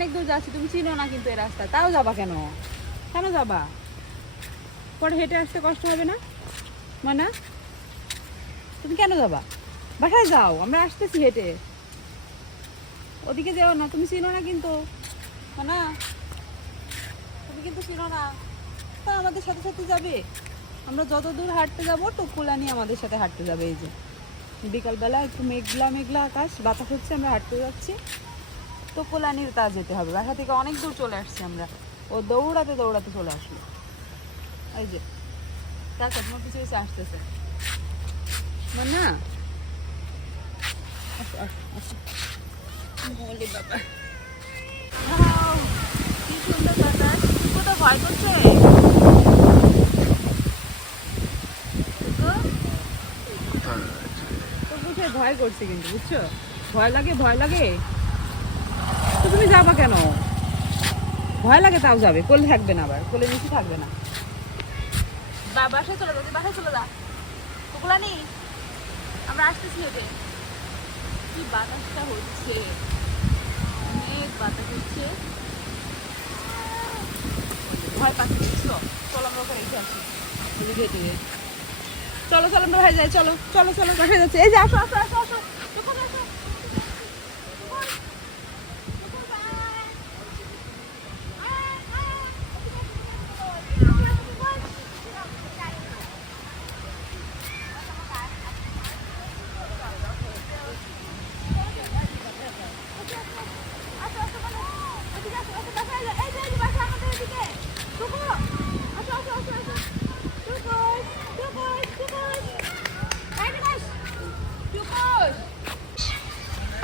অনেক দূর যাচ্ছি, তুমি চিনো না কিন্তু এই রাস্তা। তাও যাবা কেন? কেন যাবা? পরে হেঁটে আসতে কষ্ট হবে না? মানা? তুমি কেন যাবা? বাসায় যাও, আমরা আসতেছি হেঁটে। ওদিকে যেও না, তুমি চিনো না কিন্তু। না তুমি কিন্তু চিনো না। তা আমাদের সাথে সাথে যাবে। আমরা যত দূর হাঁটতে যাব টুকুলা নিয়ে আমাদের সাথে হাঁটতে যাবে এই যে। বিকালবেলা একটু মেঘলা মেঘলা আকাশ, বাতাস হচ্ছে, আমরা হাঁটতে যাচ্ছি। তো কোলানির তা যেতে হবে। বাসা থেকে অনেক দূর চলে আসছি আমরা। ও দৌড়াতে দৌড়াতে চলে আসলো। এই যে আসতেছে। না কোথাও ভয় করছে। ভয় করছে কিন্তু, বুঝছ? ভয় লাগে ভয় লাগে। তো তুমি যাবা কেন? ভয় লাগে তাও যাবে কোলে থাকবে না আবার কোলে নিচে থাকবে না। বাসায় চলে যা বাসায় চলে যা কুকুলানি আমরা আসতেছি হেঁটে। কি বাতাসটা হচ্ছে অনেক বাতাস হচ্ছে। ভয় পাচ্ছি বুঝছ? চলো আমরা ওখানে রেখে আসি। চলো চলো আমরা ভাই যাই চলো চলো চলো বাসায় যাচ্ছে। এই যে আসো আসো আসো আসো দোকানে আসো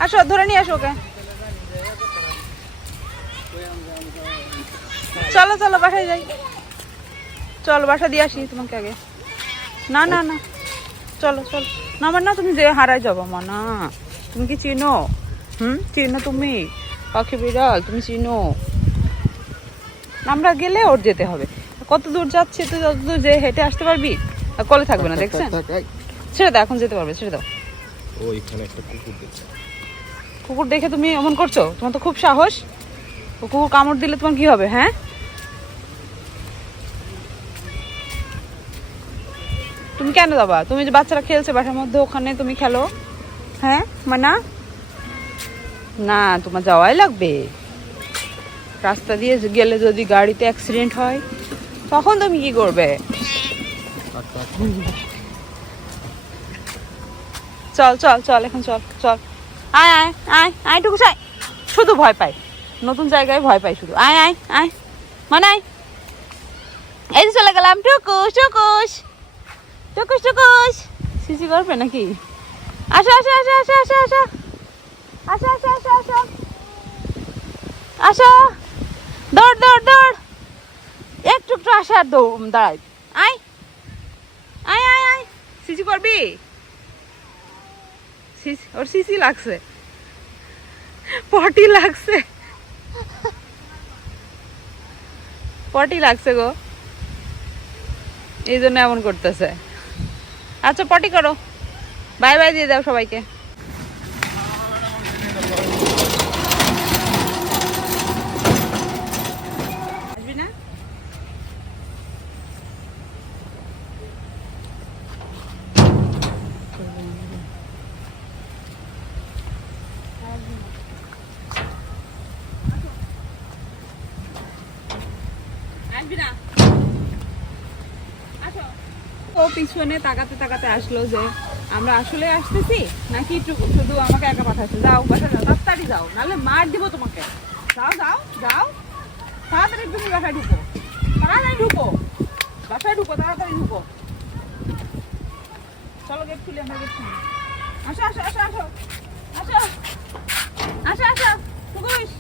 আসো ধরে নিয়ে আসো ওকে। চলো চলো বাসায় যাই। চলো বাসা দিয়ে আসি তোমাকে আগে। না না না। চলো চলো। না আমার না তুমি যে হারাই যাব মা না তুমি কি চিনো? হুম? চিনো তুমি? পাখি বিড়াল তুমি চিনো? আমরা গেলে ওর যেতে হবে। কত দূর যাচ্ছে তুই যত দূর যে হেঁটে আসতে পারবি? আর কলে থাকবে না দেখছেন? ছেড়ে দাও এখন যেতে পারবে ছেড়ে দাও। ওইখানে একটা কুকুর দেখছে। কুকুর দেখে তুমি এমন করছ? তোমার তো খুব সাহস। ও কুকুর কামড় দিলে তোমার কি হবে হ্যাঁ? তুমি কেন যাবা তুমি যে বাচ্চারা খেলছে বাসার মধ্যে ওখানে তুমি খেলো। হ্যাঁ মানা? না তোমার যাওয়াই লাগবে। রাস্তা দিয়ে গেলে যদি গাড়িতে অ্যাক্সিডেন্ট হয় তখন তুমি কি করবে? চল চল চল এখন চল চল। আয় আয় আয় আয়, টুকু আয় শুধু ভয় পাই নতুন জায়গায় ভয় পাই শুধু। আয় আয় আয়। মানে আয়। এই যে চলে গেলাম। টুকুস টুকুস। টুকুস টুকুস। সিসি করবে নাকি? আসো আসো আসো আসো আসো আসো। আসো আসো আসো আসো। আসো। দৌড় দৌড় দৌড়। একটু একটু আসে আর দৌড় দাঁড়াই। আয়। আয় আয় আয়। সিসি করবি? ওর সিসি লাগছে। পটি লাগছে। পটি লাগছে গো। এই জন্য এমন করতেছে। আচ্ছা পটি করো। বাই বাই দিয়ে দাও সবাইকে আসবি না আসবি না আসো। ও পিছনে তাকাতে তাকাতে আসলো যে, আমরা আসলে আসতেছি নাকি শুধু আমাকে একা পাঠাচ্ছে? যাও তাড়াতাড়ি যাও, নাহলে মার দিব তোমাকে। যাও যাও যাও, তাড়াতাড়ি তুমি বাসায় ঢুকো। তাড়াতাড়ি ঢুকো। বাসায় ঢুকো, তাড়াতাড়ি ঢুকো। চলো গেট খুলি, আমরা গেট খুলি। আসো আসো আসো আসো। আসো আসো আসো টুকুস